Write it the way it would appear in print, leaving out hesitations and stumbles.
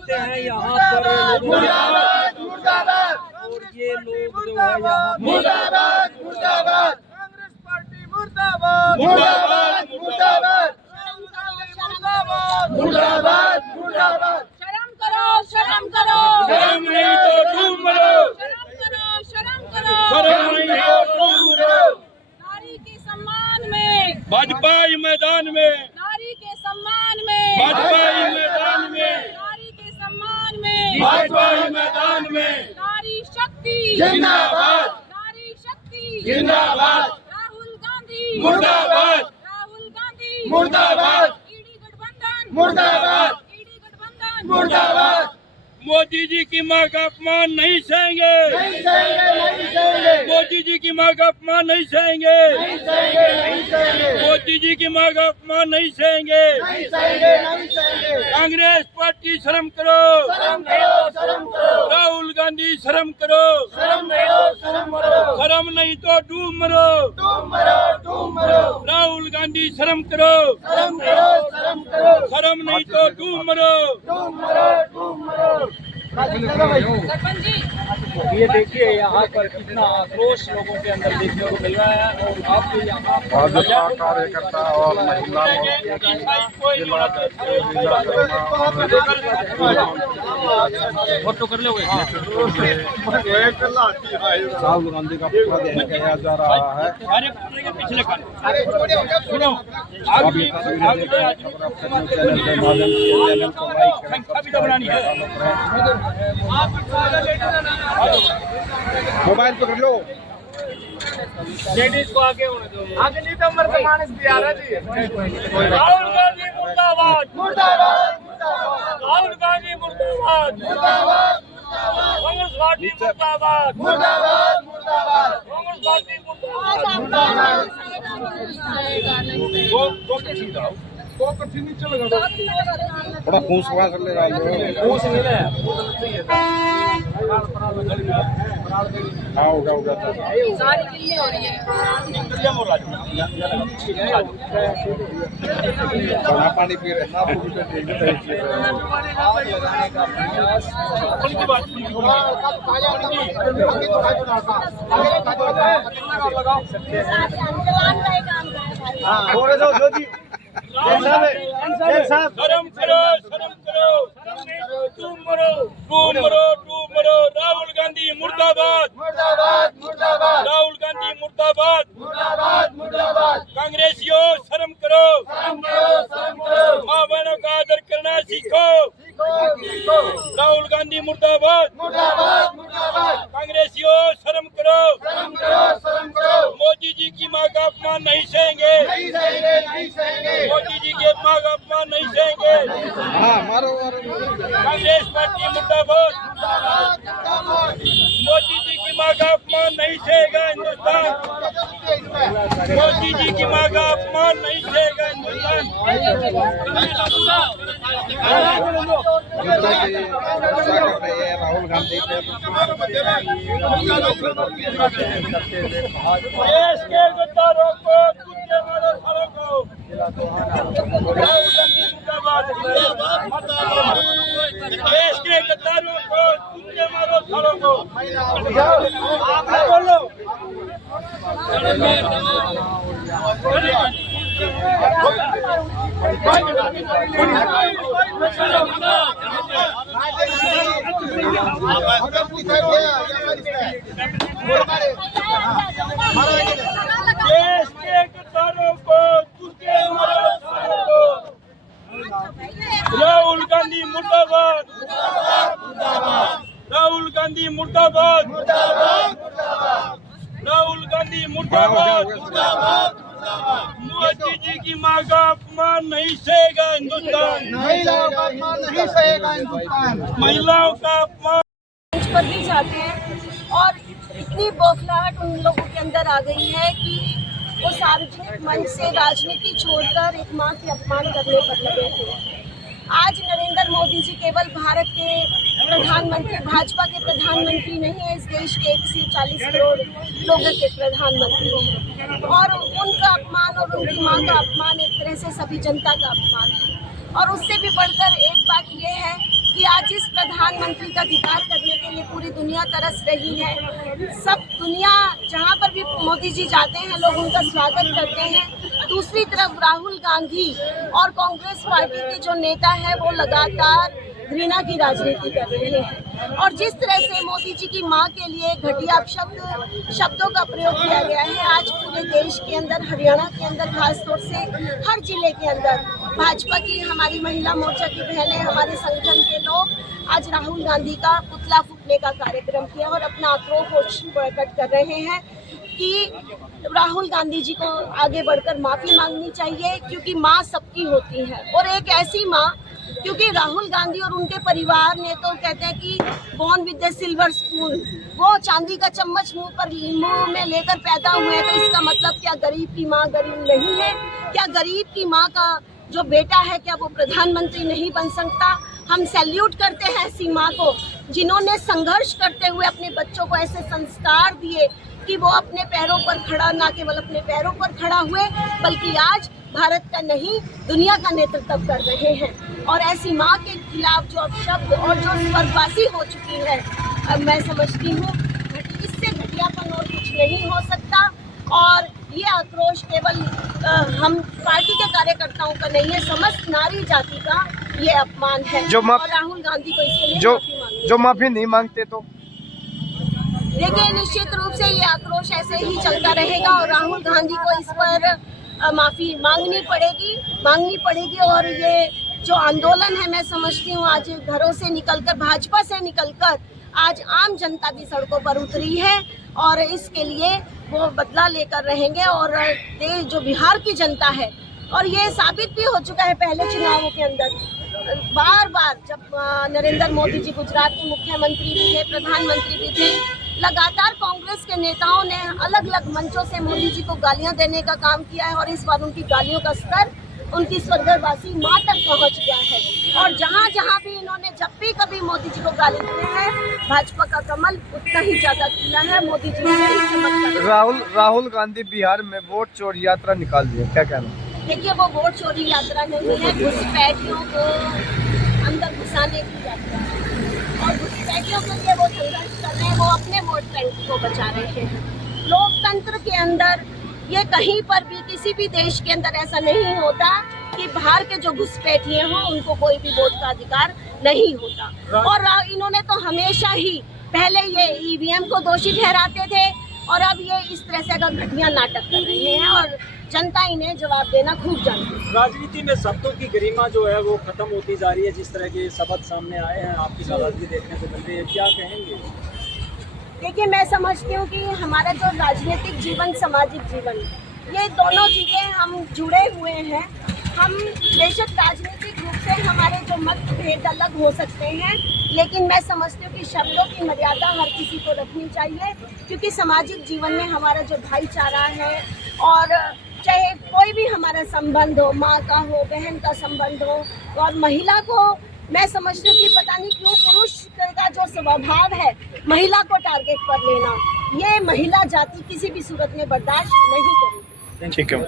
करते हैं यहाँ पर मुर्दाबाद मुर्दाबाद और ये लोग जो है यहाँ मुर्दाबाद मुर्दाबाद कांग्रेस पार्टी मुर्दाबाद मुर्दाबाद मुर्दाबाद मुर्दाबाद मुर्दाबाद मुर्दाबाद शर्म करो शर्म करो शर्म नहीं तो तुम मरो शर्म करो शर्म नहीं तो तुम मरो नारी के सम्मान में भाजपा मैदान में नारी के सम्मान में भाजपा मैदान में नारी के सम्मान में भाजपा मैदान में नारी शक्ति जिंदाबाद नारी शक्ति जिंदाबाद राहुल गांधी मुर्दाबाद राहुल गांधी मुर्दाबाद ईडी गठबंधन मुर्दाबाद ईडी गठबंधन मुर्दाबाद मोदी जी की मां का अपमान नहीं सहेंगे नहीं सहेंगे नहीं सहेंगे मोदी जी की मां का अपमान नहीं सहेंगे नहीं सहेंगे नहीं सहेंगे मोदी जी की मां का अपमान नहीं सहेंगे नहीं सहेंगे नहीं सहेंगे कांग्रेस पार्टी शर्म करो शर्म करो शर्म करो राहुल गांधी शर्म करो शर्म करो शर्म करो शर्म नहीं तो डूब मरो तुम मरो राहुल गांधी शर्म करो शर्म करो शर्म करो शर्म नहीं तो डूब मरो तुम मरो सरपंच जी ये देखिए यहाँ पर कितना आक्रोश लोगों के अंदर देखने को मिल रहा है और आपके यहाँ भाजपा कार्यकर्ता और महिला जिला फोटो कर लोगे राहुल गांधी का पुतला दहन जा रहा है। पिछले सुनो अभी तस्वीरें देख रहे हैं, खबर आप सभी चैनल के माध्यम से चैनल को लाइक करें। मोबाइल पकड़ लो। लेडीज को आगे होने दो। आगे नहीं तो मर्द मानस दिया रहा जी राहुल गांधी मुर्दाबाद मुर्दाबाद मुर्दाबाद राहुल गांधी मुर्दाबाद मुर्दाबाद कांग्रेस पार्टी मुर्दाबाद मुर्दाबाद मुर्दाबाद कांग्रेस पार्टी मुर्दाबाद थोड़ा फूस फूस ले रहा होगा होगा सारी गिल्ली हो रही है खाना पानी पी रहे ना शर्म करो तुम मरो राहुल गांधी मुर्दाबाद मुर्दाबाद मुर्दाबाद राहुल गांधी मुर्दाबाद मुर्दाबाद मुर्दाबाद कांग्रेसियों शर्म करो शर्म करो माँ बहनों का आदर करना सीखो सीखो राहुल गांधी मुर्दाबाद मुर्दाबाद मुर्दाबाद कांग्रेसियों शर्म करो शर्म करो मोदी जी की माँ का अपमान नहीं सहेंगे नहीं सहेंगे नहीं सहेंगे मोदी जी की माँ का अपमान नहीं सहेंगे हाँ मारो कांग्रेस पार्टी मुर्दाबाद मोदी जी की माँ का अपमान नहीं सहेगा हिंदुस्तान मोदी जी की माँ का अपमान नहीं सहेगा हिंदुस्तान राहुल गांधी देश के गद्दारों को कुत्ते मारो सालों को राहुल गांधी मुर्दाबाद देश के गद्दारों को कुत्ते मारो सालों को बोलो देश के गद्दारों को कुत्ते मारो सालों को राहुल गांधी मुर्दाबाद राहुल गांधी मुर्दाबाद राहुल गांधी मुर्दाबाद मोदी जी की माँ का अपमान नहीं सहेगा हिंदुस्तान नहीं सहेगा हिंदुस्तान महिलाओं का अपमान मंच पर भी जाते हैं और इतनी बौखलाहट उन लोगों के अंदर आ गई है कि वो सार्वजनिक मंच से राजनीति छोड़कर एक मां के अपमान करने पर लगे थे। आज नरेंद्र मोदी जी केवल भारत के प्रधानमंत्री, भाजपा के प्रधानमंत्री नहीं है, इस देश के 140 करोड़ लोगों के प्रधानमंत्री हैं और उनका अपमान और उनकी मां का अपमान एक तरह से सभी जनता का अपमान है। और उससे भी बढ़कर एक बात यह है कि आज जिस प्रधानमंत्री का दीदार करने के लिए पूरी दुनिया तरस रही है, सब दुनिया जहाँ पर भी मोदी जी जाते हैं लोग उनका स्वागत करते हैं। दूसरी तरफ राहुल गांधी और कांग्रेस पार्टी के जो नेता है वो लगातार घृणा की राजनीति कर रहे हैं और जिस तरह से मोदी जी की मां के लिए घटिया शब्दों का प्रयोग किया गया है, आज पूरे देश के अंदर, हरियाणा के अंदर खासतौर से हर जिले के अंदर भाजपा की, हमारी महिला मोर्चा की बहनें, हमारे संगठन के लोग आज राहुल गांधी का पुतला फूंकने का कार्यक्रम किया और अपना आक्रोश प्रकट कर रहे हैं कि राहुल गांधी जी को आगे बढ़कर माफी मांगनी चाहिए, क्योंकि माँ सबकी होती है और एक ऐसी माँ, क्योंकि राहुल गांधी और उनके परिवार ने तो कहते हैं कि born with the silver spoon, वो चांदी का चम्मच मुंह में लेकर पैदा हुए हैं। तो इसका मतलब क्या गरीब की माँ गरीब नहीं है? क्या गरीब की माँ का जो बेटा है क्या वो प्रधानमंत्री नहीं बन सकता? हम सैल्यूट करते हैं ऐसी माँ को जिन्होंने संघर्ष करते हुए अपने बच्चों को ऐसे संस्कार दिए कि वो अपने पैरों पर खड़ा, ना केवल अपने पैरों पर खड़ा हुए बल्कि आज भारत का नहीं दुनिया का नेतृत्व कर रहे हैं। और ऐसी माँ के खिलाफ जो अपशब्द और जो स्वर्गवासी हो चुकी है, अब मैं समझती हूँ इससे घटियापन और कुछ नहीं हो सकता। और ये आक्रोश केवल हम पार्टी के कार्यकर्ताओं का नहीं है, समस्त नारी जाति का ये अपमान है। और राहुल गांधी को इसके लिए जो माफी नहीं मांगते तो देखिए, निश्चित रूप से ये आक्रोश ऐसे ही चलता रहेगा और राहुल गांधी को इस पर माफी मांगनी पड़ेगी। और ये जो आंदोलन है, मैं समझती हूँ आज घरों से निकलकर, भाजपा से निकलकर आज आम जनता भी सड़कों पर उतरी है और इसके लिए वो बदला लेकर रहेंगे। और देश जो बिहार की जनता है, और ये साबित भी हो चुका है पहले चुनावों के अंदर, बार जब नरेंद्र मोदी जी गुजरात के मुख्यमंत्री भी थे, प्रधानमंत्री भी थे, लगातार कांग्रेस के नेताओं ने अलग अलग मंचों से मोदी जी को गालियां देने का काम किया है। और इस बार उनकी गालियों का स्तर उनकी स्वर्गवासी मां तक पहुंच गया है। और जहां भी इन्होंने जब भी कभी मोदी जी को गाली दी है, भाजपा का कमल उतना ही ज्यादा खिला है। मोदी जी ने राहुल गांधी बिहार में वोट चोरी यात्रा निकाल दी है, क्या कहना? देखिए, वो वोट चोरी यात्रा नहीं है, घुसपैठियों को अंदर घुसाने की यात्रा है। और घुसपैठियों के लिए वो संघर्ष कर रहे हैं, वो अपने वोट बैंक को बचा रहे हैं। लोकतंत्र के अंदर ये कहीं पर भी, किसी भी देश के अंदर ऐसा नहीं होता कि बाहर के जो घुसपैठिए हों उनको कोई भी वोट का अधिकार नहीं होता। और इन्होंने तो हमेशा ही पहले ये ईवीएम को दोषी ठहराते थे और अब ये इस तरह से घटिया नाटक कर रहे हैं और जनता इन्हें जवाब देना खूब जानती है। राजनीति में शब्दों की गरिमा जो है वो खत्म होती जा रही है। जिस तरह के शब्द सामने आए हैं, आपकी नाराजगी देखने को मिल रही है, क्या कहेंगे? देखिए, मैं समझती हूँ कि हमारा जो राजनीतिक जीवन, सामाजिक जीवन, ये दोनों चीज़ें हम जुड़े हुए हैं। हम बेशक राजनीतिक रूप से हमारे जो मतभेद अलग हो सकते हैं, लेकिन मैं समझती हूँ कि शब्दों की मर्यादा हर किसी को रखनी चाहिए, क्योंकि सामाजिक जीवन में हमारा जो भाईचारा है, और चाहे कोई भी हमारा संबंध हो, माँ का हो, बहन का संबंध हो, और महिला को मैं समझती हूँ कि पता नहीं क्यों पुरुष का जो स्वभाव है महिला को टारगेट पर लेना, ये महिला जाति किसी भी सूरत में बर्दाश्त नहीं करेगी। ठीक है।